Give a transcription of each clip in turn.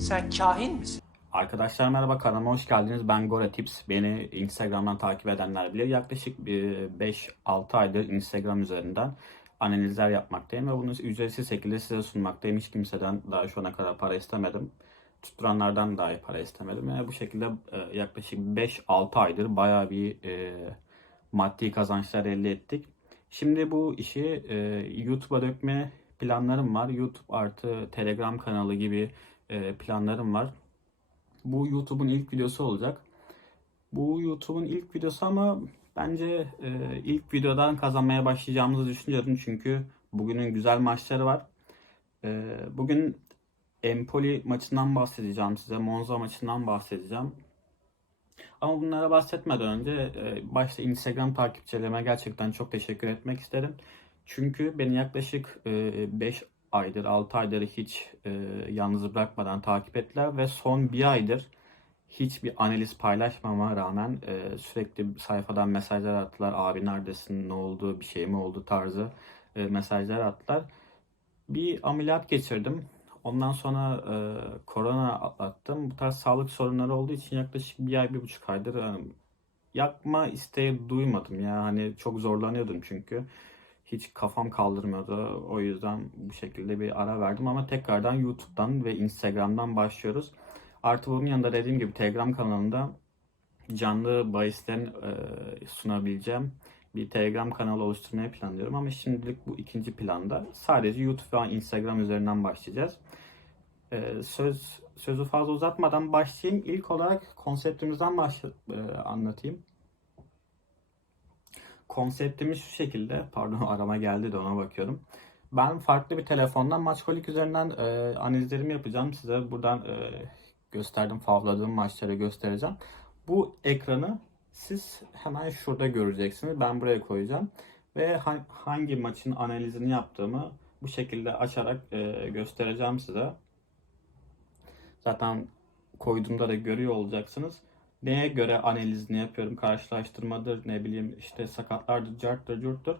Sen kahin misin? Arkadaşlar merhaba kanalıma hoş geldiniz. Ben Gore Tips. Beni Instagram'dan takip edenler bilir. Yaklaşık 5-6 aydır Instagram üzerinden analizler yapmaktayım ve bunu ücretsiz şekilde size sunmaktayım. Hiç kimseden daha şu ana kadar para istemedim. Tutturanlardan dahi para istemedim. Yani bu şekilde e, yaklaşık 5-6 aydır bayağı bir e, maddi kazançlar elde ettik. Şimdi bu işi e, YouTube'a dökme planlarım var. YouTube artı Telegram kanalı gibi e, planlarım var. Bu YouTube'un ilk videosu olacak. Bu YouTube'un ilk videosu ama bence e, ilk videodan kazanmaya başlayacağımızı düşünüyorum. Çünkü bugünün güzel maçları var. E, bugün Empoli maçından bahsedeceğim size. Monza maçından bahsedeceğim. Ama bunlara bahsetmeden önce e, başta Instagram takipçilerime gerçekten çok teşekkür etmek isterim. Çünkü beni yaklaşık 5 aydır, 6 aydır hiç e, yalnız bırakmadan takip ettiler ve son bir aydır hiçbir analiz paylaşmama rağmen e, sürekli sayfadan mesajlar attılar. Abi neredesin, ne oldu, bir şey mi oldu tarzı e, mesajlar attılar. Bir ameliyat geçirdim. Ondan sonra e, korona atlattım. Bu tarz sağlık sorunları olduğu için yaklaşık bir ay, bir buçuk aydır e, yapma isteği duymadım ya. Hani çok zorlanıyordum çünkü hiç kafam kaldırmıyordu. O yüzden bu şekilde bir ara verdim ama tekrardan YouTube'dan ve Instagram'dan başlıyoruz. Artı bunun yanında dediğim gibi Telegram kanalında canlı bahislerin e, sunabileceğim bir Telegram kanalı oluşturmayı planlıyorum ama şimdilik bu ikinci planda. Sadece YouTube ve Instagram üzerinden başlayacağız. E, söz sözü fazla uzatmadan başlayayım. İlk olarak konseptimizden baş, e, anlatayım. Konseptimiz şu şekilde. Pardon arama geldi de ona bakıyorum. Ben farklı bir telefondan Maçkolik üzerinden e, analizlerimi yapacağım. Size buradan e, gösterdim, favladığım maçları göstereceğim. Bu ekranı siz hemen şurada göreceksiniz. Ben buraya koyacağım. Ve ha- hangi maçın analizini yaptığımı bu şekilde açarak e, göstereceğim size. Zaten koyduğumda da görüyor olacaksınız neye göre analizini yapıyorum, karşılaştırmadır, ne bileyim işte sakatlardır, carttır, curttur.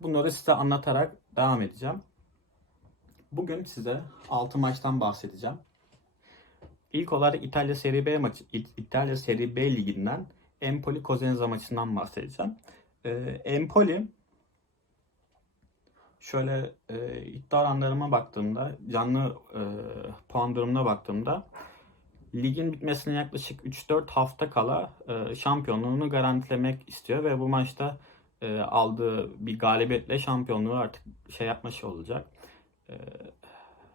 Bunları size anlatarak devam edeceğim. Bugün size 6 maçtan bahsedeceğim. İlk olarak İtalya Serie B maçı, İtalya Serie B liginden Empoli Cosenza maçından bahsedeceğim. Ee, Empoli şöyle e, iddia oranlarıma baktığımda, canlı e, puan durumuna baktığımda ligin bitmesine yaklaşık 3-4 hafta kala e, şampiyonluğunu garantilemek istiyor ve bu maçta e, aldığı bir galibiyetle şampiyonluğu artık şey yapmış olacak. E,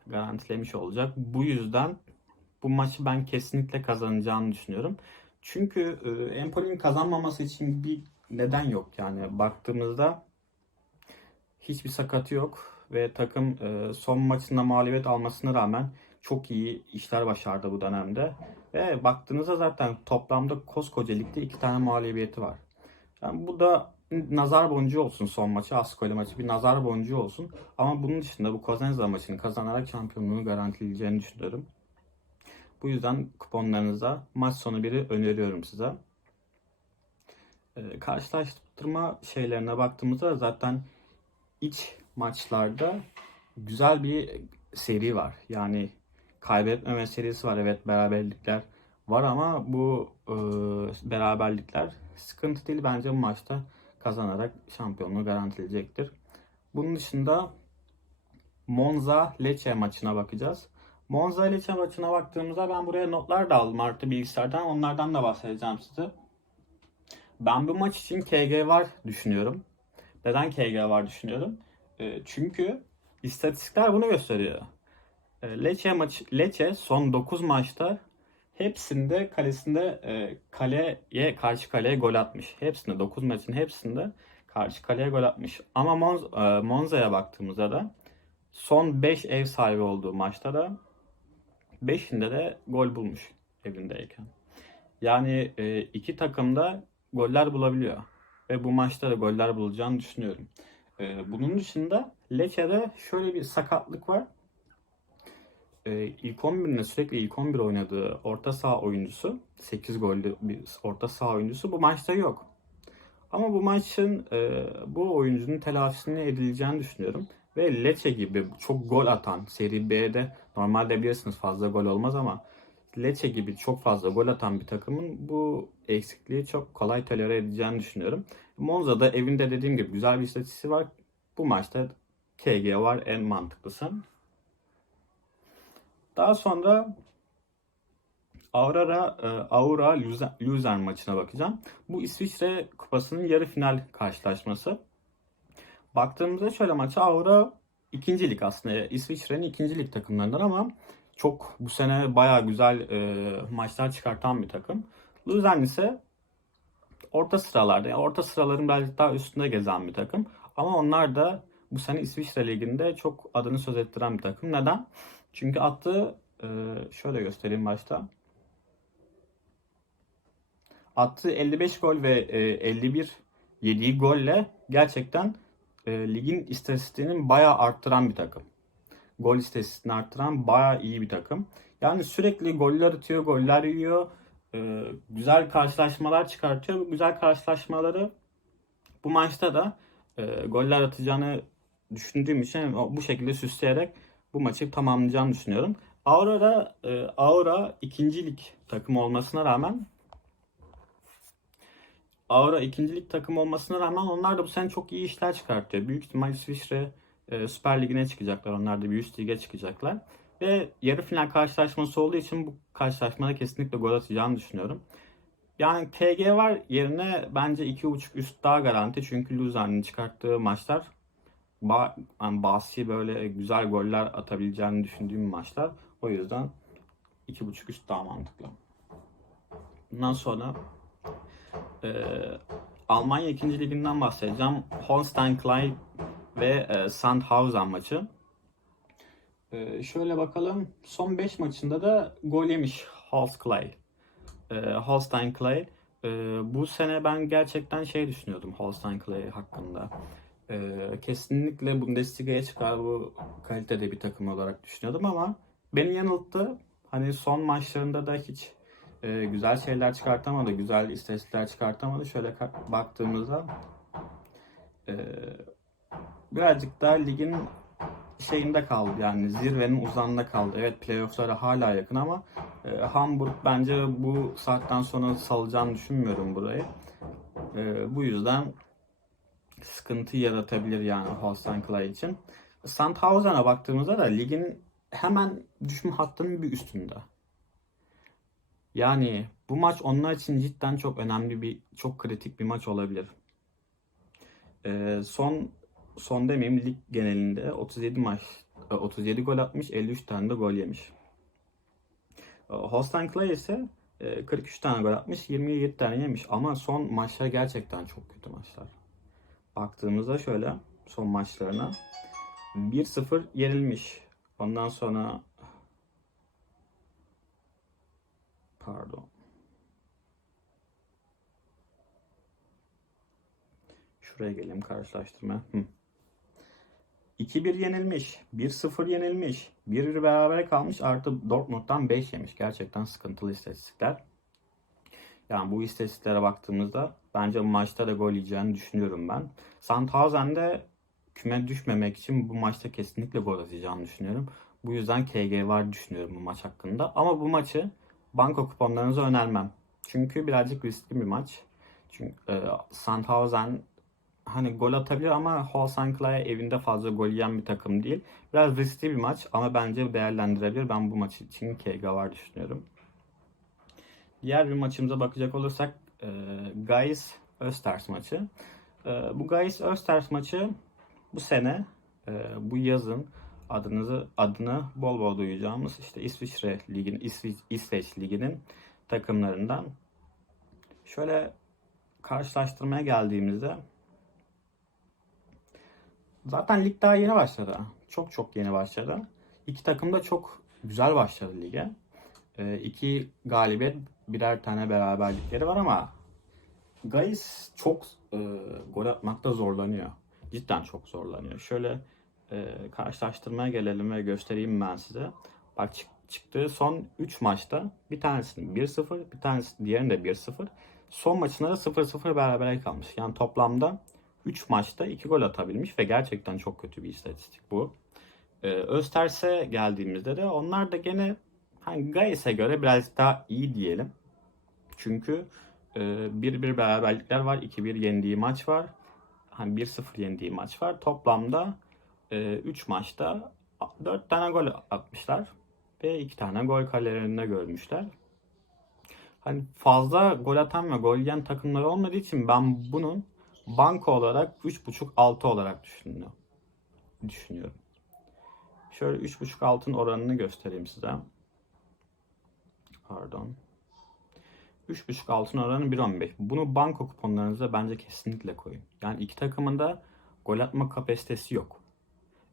garantilemiş olacak. Bu yüzden bu maçı ben kesinlikle kazanacağını düşünüyorum. Çünkü e, Empoli'nin kazanmaması için bir neden yok. Yani baktığımızda hiçbir sakatı yok ve takım e, son maçında mağlubiyet almasına rağmen çok iyi işler başardı bu dönemde. Ve baktığınızda zaten toplamda koskoca ligde iki tane mağlubiyeti var. Yani bu da nazar boncuğu olsun son maçı, Ascoli maçı bir nazar boncuğu olsun. Ama bunun dışında bu Cosenza maçını kazanarak şampiyonluğunu garantileyeceğini düşünüyorum. Bu yüzden kuponlarınıza maç sonu biri öneriyorum size. Ee, karşılaştırma şeylerine baktığımızda zaten iç maçlarda güzel bir seri var. Yani kaybetmeme serisi var. Evet beraberlikler var ama bu e, beraberlikler sıkıntı değil. Bence bu maçta kazanarak şampiyonluğu garantileyecektir. Bunun dışında Monza Lecce maçına bakacağız. Monza Lecce maçına baktığımızda ben buraya notlar da aldım artı bilgisayardan. Onlardan da bahsedeceğim size. Ben bu maç için KG var düşünüyorum. Neden KG var düşünüyorum? E, çünkü istatistikler bunu gösteriyor. E, Lecce maç Lecce son 9 maçta hepsinde kalesinde e, kaleye karşı kaleye gol atmış. Hepsinde 9 maçın hepsinde karşı kaleye gol atmış. Ama e, Monza'ya baktığımızda da son 5 ev sahibi olduğu maçta da 5'inde de gol bulmuş evindeyken. Yani e, iki takım da goller bulabiliyor. Ve bu maçta da goller bulacağını düşünüyorum. Bunun dışında Lecce'de şöyle bir sakatlık var e, ilk 11'inde sürekli ilk 11 oynadığı orta saha oyuncusu 8 gollü bir orta saha oyuncusu bu maçta yok. Ama bu maçın e, bu oyuncunun telafisini edileceğini düşünüyorum. ve Lecce gibi çok gol atan Serie B'de normalde bilirsiniz fazla gol olmaz ama Lecce gibi çok fazla gol atan bir takımın bu eksikliği çok kolay tolere edeceğini düşünüyorum. Monza'da evinde dediğim gibi güzel bir istatistiği var. Bu maçta KG var en mantıklısı. Daha sonra Aurora, e, Aura Luzer- Luzern maçına bakacağım. Bu İsviçre Kupası'nın yarı final karşılaşması. Baktığımızda şöyle maça Aura ikinci lig aslında. İsviçre'nin ikinci lig takımlarından ama çok bu sene bayağı güzel e, maçlar çıkartan bir takım. Luzern ise orta sıralarda, yani orta sıraların birazcık daha üstünde gezen bir takım. Ama onlar da bu sene İsviçre Ligi'nde çok adını söz ettiren bir takım. Neden? Çünkü attığı, e, şöyle göstereyim başta. Attığı 55 gol ve e, 51 yediği golle gerçekten e, ligin istatistiğini bayağı arttıran bir takım. Gol istatistiğini arttıran bayağı iyi bir takım. Yani sürekli goller atıyor, goller yiyor. e, güzel karşılaşmalar çıkartıyor. Güzel karşılaşmaları bu maçta da e, goller atacağını düşündüğüm için bu şekilde süsleyerek bu maçı tamamlayacağını düşünüyorum. Aurora, e, Aura ikincilik takım olmasına rağmen Aura ikincilik takım olmasına rağmen onlar da bu sene çok iyi işler çıkartıyor. Büyük ihtimal İsviçre e, Süper Ligi'ne çıkacaklar. Onlar da bir üst lige çıkacaklar. Ve yarı final karşılaşması olduğu için bu karşılaşmada kesinlikle gol atacağını düşünüyorum. Yani TG var yerine bence 2.5 üst daha garanti. Çünkü Luzern'in çıkarttığı maçlar ba yani bahsi böyle güzel goller atabileceğini düşündüğüm maçlar. O yüzden 2.5 üst daha mantıklı. Bundan sonra e, Almanya 2. liginden bahsedeceğim. Holstein Kiel ve e, Sandhausen maçı. E, şöyle bakalım. Son 5 maçında da gol yemiş Holstein e, Holstein Kiel. E, bu sene ben gerçekten şey düşünüyordum Holstein Kiel hakkında. E, kesinlikle Bundesliga'ya çıkar bu kalitede bir takım olarak düşünüyordum ama beni yanılttı. Hani son maçlarında da hiç e, güzel şeyler çıkartamadı, güzel istatistikler çıkartamadı. Şöyle baktığımızda e, birazcık daha ligin şeyinde kaldı yani zirvenin uzağında kaldı. Evet playoff'lara hala yakın ama e, Hamburg bence bu saatten sonra salacağını düşünmüyorum burayı. E, bu yüzden sıkıntı yaratabilir yani Holstein Kiel için. Sandhausen'a baktığımızda da ligin hemen düşme hattının bir üstünde. Yani bu maç onlar için cidden çok önemli bir, çok kritik bir maç olabilir. E, son son demeyeyim lig genelinde 37 maç 37 gol atmış 53 tane de gol yemiş. E, Holstein Kiel ise e, 43 tane gol atmış 27 tane yemiş ama son maçlar gerçekten çok kötü maçlar. Baktığımızda şöyle son maçlarına 1-0 yenilmiş. Ondan sonra pardon. Şuraya geleyim karşılaştırma. Hı. 2-1 yenilmiş, 1-0 yenilmiş, 1-1 beraber kalmış artı Dortmund'dan 5 yemiş. Gerçekten sıkıntılı istatistikler. Yani bu istatistiklere baktığımızda bence bu maçta da gol yiyeceğini düşünüyorum ben. Sandhausen de küme düşmemek için bu maçta kesinlikle gol atacağını düşünüyorum. Bu yüzden KG var düşünüyorum bu maç hakkında. Ama bu maçı banko kuponlarınıza önermem. Çünkü birazcık riskli bir maç. Çünkü e, Sandhausen hani gol atabilir ama Holstein Kiel evinde fazla gol yiyen bir takım değil. Biraz riskli bir maç ama bence değerlendirebilir. Ben bu maç için KG var düşünüyorum. Diğer bir maçımıza bakacak olursak e, Gais Östers maçı. E, bu Gais Östers maçı bu sene e, bu yazın adınızı adını bol bol duyacağımız işte İsviçre ligin İsviç, İsveç liginin takımlarından. Şöyle karşılaştırmaya geldiğimizde zaten lig daha yeni başladı. Çok çok yeni başladı. İki takım da çok güzel başladı lige. E, iki galibiyet birer tane beraberlikleri var ama Gais çok e, gol atmakta zorlanıyor. Cidden çok zorlanıyor. Şöyle e, karşılaştırmaya gelelim ve göstereyim ben size. Bak çık- çıktığı son 3 maçta bir tanesinin 1-0, bir tanesi diğerinde 1-0. Son maçında da 0-0 beraber kalmış. Yani toplamda 3 maçta 2 gol atabilmiş ve gerçekten çok kötü bir istatistik bu. Ee, Özters'e geldiğimizde de onlar da gene hani Gayes'e göre biraz daha iyi diyelim. Çünkü e, 1-1 beraberlikler var, 2-1 yendiği maç var. Hani 1-0 yendiği maç var. Toplamda 3 maçta 4 tane gol atmışlar ve 2 tane gol kalelerinde görmüşler. Hani fazla gol atan ve gol yiyen takımlar olmadığı için ben bunun banko olarak 3.5-6 olarak düşünüyorum. Şöyle 3.5 altın oranını göstereyim size. Pardon. 3.5 altın oranı 1.15. Bunu banko kuponlarınıza bence kesinlikle koyun. Yani iki takımın da gol atma kapasitesi yok.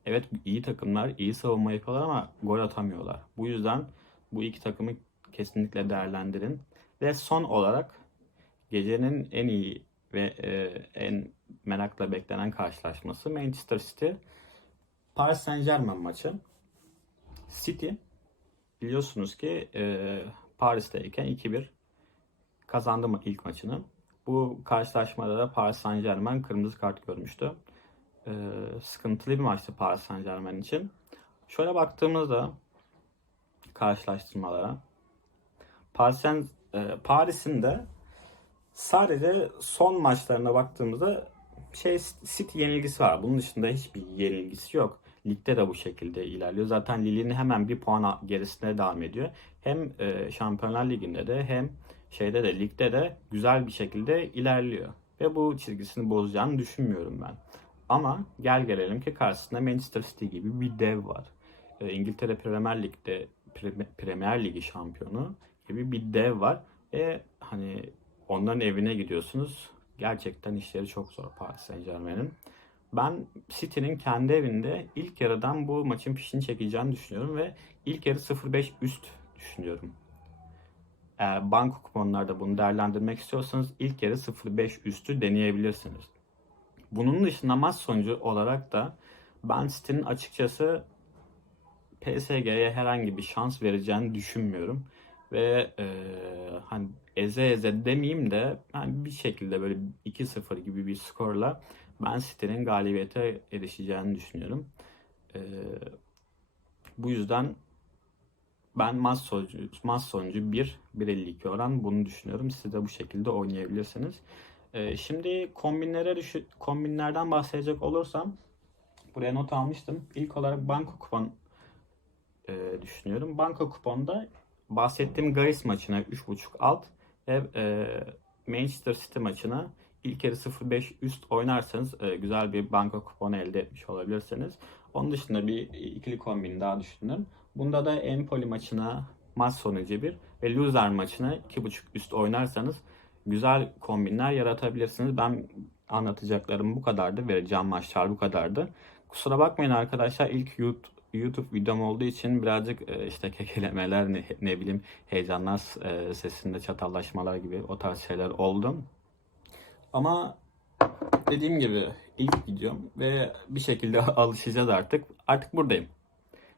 Evet iyi takımlar iyi savunma yapıyorlar ama gol atamıyorlar. Bu yüzden bu iki takımı kesinlikle değerlendirin. Ve son olarak gecenin en iyi ve e, en merakla beklenen karşılaşması Manchester City Paris Saint Germain maçı. City biliyorsunuz ki e, Paris'teyken 2-1 kazandı mı ilk maçını. Bu karşılaşmada da Paris Saint Germain kırmızı kart görmüştü. E, sıkıntılı bir maçtı Paris Saint Germain için. Şöyle baktığımızda karşılaştırmalara e, Paris'in de sadece son maçlarına baktığımızda şey City yenilgisi var. Bunun dışında hiçbir yenilgisi yok. Ligde de bu şekilde ilerliyor. Zaten Lille'nin hemen bir puan gerisine devam ediyor. Hem e, Şampiyonlar Ligi'nde de hem şeyde de ligde de güzel bir şekilde ilerliyor. Ve bu çizgisini bozacağını düşünmüyorum ben. Ama gel gelelim ki karşısında Manchester City gibi bir dev var. E, İngiltere Premier Lig'de Premier Ligi şampiyonu gibi bir dev var. Ve hani onların evine gidiyorsunuz. Gerçekten işleri çok zor Paris Saint Germain'in. Ben City'nin kendi evinde ilk yarıdan bu maçın fişini çekeceğini düşünüyorum ve ilk yarı 0-5 üst düşünüyorum. Eğer banko kuponlarda bunu değerlendirmek istiyorsanız ilk yarı 0-5 üstü deneyebilirsiniz. Bunun dışında maç sonucu olarak da ben City'nin açıkçası PSG'ye herhangi bir şans vereceğini düşünmüyorum. Ve e, hani eze eze demeyeyim de yani bir şekilde böyle 2-0 gibi bir skorla ben City'nin galibiyete erişeceğini düşünüyorum. E, bu yüzden ben maç sonucu, maç sonucu 1, 1.52 oran bunu düşünüyorum. Siz de bu şekilde oynayabilirsiniz. E, şimdi kombinlere düşü, kombinlerden bahsedecek olursam buraya not almıştım. İlk olarak banko kupon e, düşünüyorum. Banko kuponda bahsettiğim Garis maçına 3.5 alt ve e, Manchester City maçına ilk yarı 0.5 üst oynarsanız e, güzel bir banka kuponu elde etmiş olabilirsiniz. Onun dışında bir ikili kombin daha düşünün. Bunda da Empoli maçına maç sonucu bir ve loser maçına 2.5 üst oynarsanız güzel kombinler yaratabilirsiniz. Ben anlatacaklarım bu kadardı. Vereceğim maçlar bu kadardı. Kusura bakmayın arkadaşlar ilk YouTube YouTube videom olduğu için birazcık e, işte kekelemeler ne, ne bileyim heyecanlar e, sesinde çatallaşmalar gibi o tarz şeyler oldu. Ama dediğim gibi ilk videom ve bir şekilde alışacağız artık. Artık buradayım.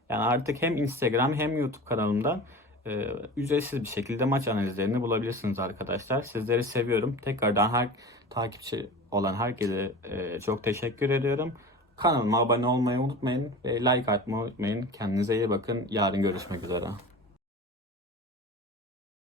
Yani artık hem Instagram hem YouTube kanalımda e, ücretsiz bir şekilde maç analizlerini bulabilirsiniz arkadaşlar. Sizleri seviyorum. Tekrardan her takipçi olan herkese e, çok teşekkür ediyorum. Kanalıma abone olmayı unutmayın ve like atmayı unutmayın. Kendinize iyi bakın. Yarın görüşmek üzere.